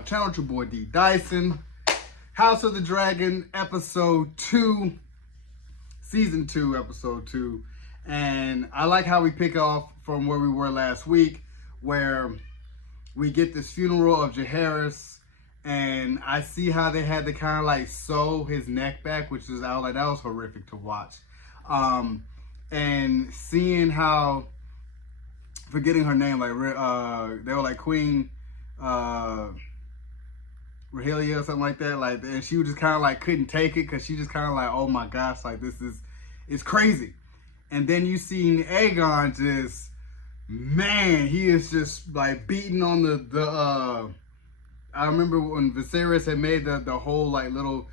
my channel. It's your boy D Dyson. House of the Dragon, episode 2, season 2, episode 2. And I like how we pick off from where we were last week, where we get this funeral of Jaehaerys, and I see how they had to kind of like sew his neck back, which is, I was like, that was horrific to watch. And seeing how, forgetting her name, like they were like Queen Rhaelia or something like that, like, and she was just kind of like couldn't take it because she just kind of like, oh my gosh, like it's crazy. And then you seen Aegon just, man, he is just like beating on the I remember when Viserys had made the whole like little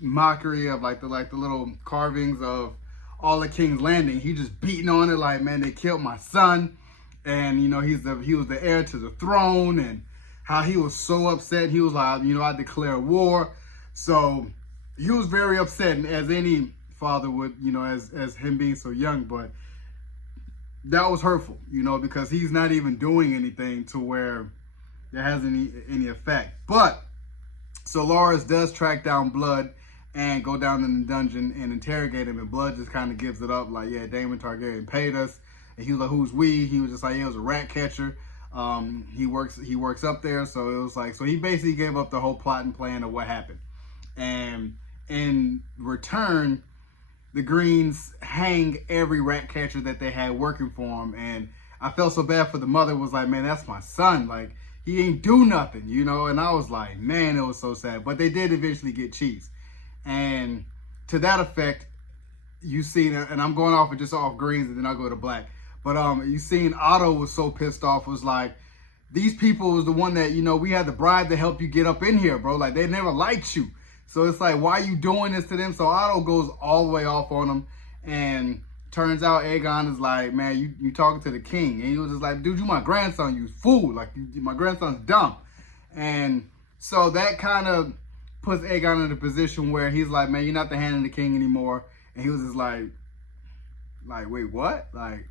mockery of like the little carvings of all the King's Landing. He just beating on it like, man, they killed my son, and you know he was the heir to the throne, and how he was so upset. He was like, you know, I declare war. So he was very upset, as any father would, you know, as him being so young. But that was hurtful, you know, because he's not even doing anything to where there has any effect. But so Loras does track down Blood and go down in the dungeon and interrogate him, and Blood just kind of gives it up, like, yeah, Daemon Targaryen paid us. And he was like, who's we? He was just like, yeah, it was a rat catcher. He works up there, so it was like, so he basically gave up the whole plot and plan of what happened. And in return, the Greens hang every rat catcher that they had working for him. And I felt so bad for the mother. Was like, man, that's my son. Like, he ain't do nothing, you know? And I was like, man, it was so sad. But they did eventually get cheese. And to that effect, you seen, and I'm going off of just off Greens and then I'll go to Black. But you seen Otto was so pissed off, was like, these people was the one that, you know, we had the bribe to help you get up in here, bro. Like, they never liked you. So it's like, why are you doing this to them? So Otto goes all the way off on him. And turns out Aegon is like, man, you talking to the king. And he was just like, dude, you my grandson, you fool. Like, my grandson's dumb. And so that kind of puts Aegon in a position where he's like, man, you're not the hand of the king anymore. And he was just like, wait, what? Like,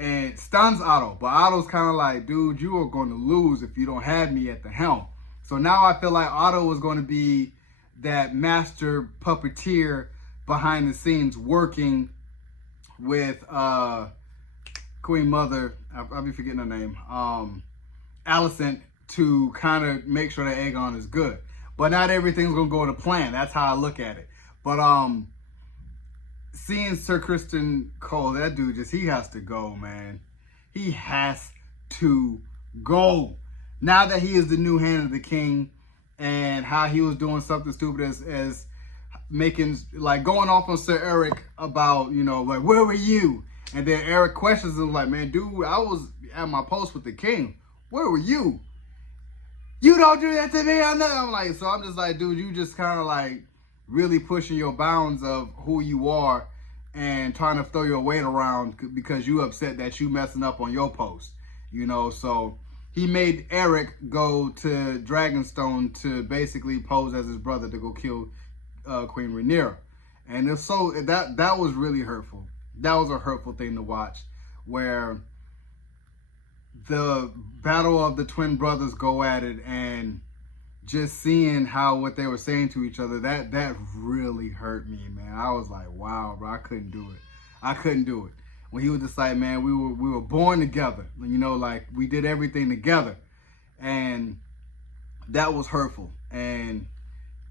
and stuns Otto. But Otto's kind of like, dude, you are going to lose if you don't have me at the helm. So now I feel like Otto is going to be that master puppeteer behind the scenes, working with Queen Mother, I'll be forgetting her name, Alicent, to kind of make sure that Aegon is good. But not everything's going to go to plan. That's how I look at it. But seeing Sir Criston Cole, that dude just, he has to go, man. He has to go. Now that he is the new hand of the king, and how he was doing something stupid as making, like, going off on Sir Eric about, you know, like, where were you? And then Eric questions him like, man, dude, I was at my post with the king. Where were you? You don't do that to me. I'm like, so I'm just like, dude, you just kind of like really pushing your bounds of who you are and trying to throw your weight around because you upset that you messing up on your post, you know? So he made Eric go to Dragonstone to basically pose as his brother to go kill Queen Rhaenyra. And it's so, that was really hurtful. That was a hurtful thing to watch, where the battle of the twin brothers go at it, and just seeing how what they were saying to each other, that really hurt me, man. I was like, wow, bro, I couldn't do it. I couldn't do it. When he was just like, man, we were born together, you know, like we did everything together, and that was hurtful. And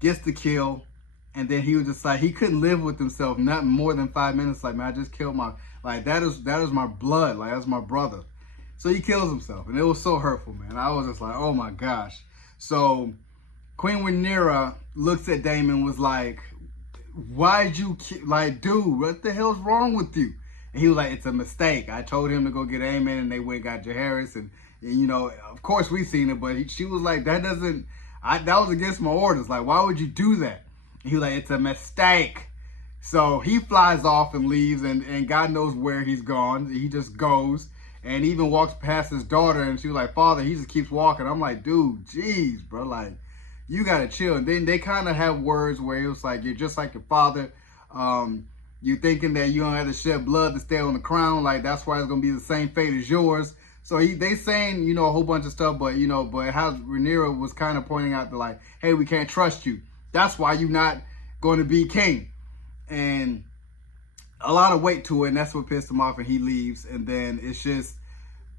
gets the kill, and then he was just like, he couldn't live with himself not more than 5 minutes. Like, man, I just killed my, like, that is my blood, like, that's my brother. So he kills himself, and it was so hurtful, man. I was just like, oh my gosh. So Queen Rhaenyra looks at Daemon, was like, why'd you, like, dude, what the hell's wrong with you? And he was like, it's a mistake. I told him to go get Aemon, and they went and got Jaehaerys, and you know, of course we've seen it, but she was like, that was against my orders. Like, why would you do that? And he was like, it's a mistake. So he flies off and leaves, and God knows where he's gone. He just goes. And even walks past his daughter, and she was like, Father, he just keeps walking. I'm like, dude, jeez, bro, like, you gotta chill. And then they kind of have words where it was like, you're just like your father. You thinking that you don't have to shed blood to stay on the crown, like that's why it's gonna be the same fate as yours. So they saying, you know, a whole bunch of stuff, but, you know, but how Rhaenyra was kind of pointing out like, hey, we can't trust you. That's why you're not going to be king. And a lot of weight to it, and that's what pissed him off, and he leaves. And then it's just,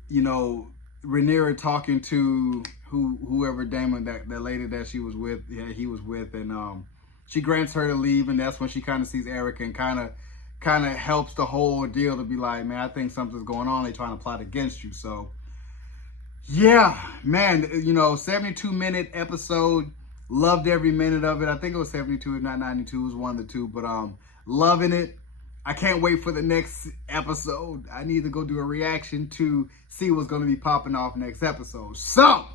you know, Rhaenyra talking to whoever Daemon, that lady that she was with, he was with, and she grants her to leave, and that's when she kind of sees Eric and kind of helps the whole deal to be like, man, I think something's going on. They're trying to plot against you. So yeah, man, you know, 72-minute episode. Loved every minute of it. I think it was 72, if not 92. It was one of the two, but loving it. I can't wait for the next episode. I need to go do a reaction to see what's going to be popping off next episode. So,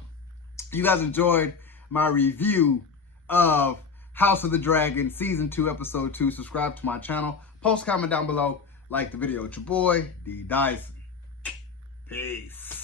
you guys enjoyed my review of House of the Dragon Season 2, Episode 2. Subscribe to my channel. Post a comment down below. Like the video. It's your boy, D Dyson. Peace.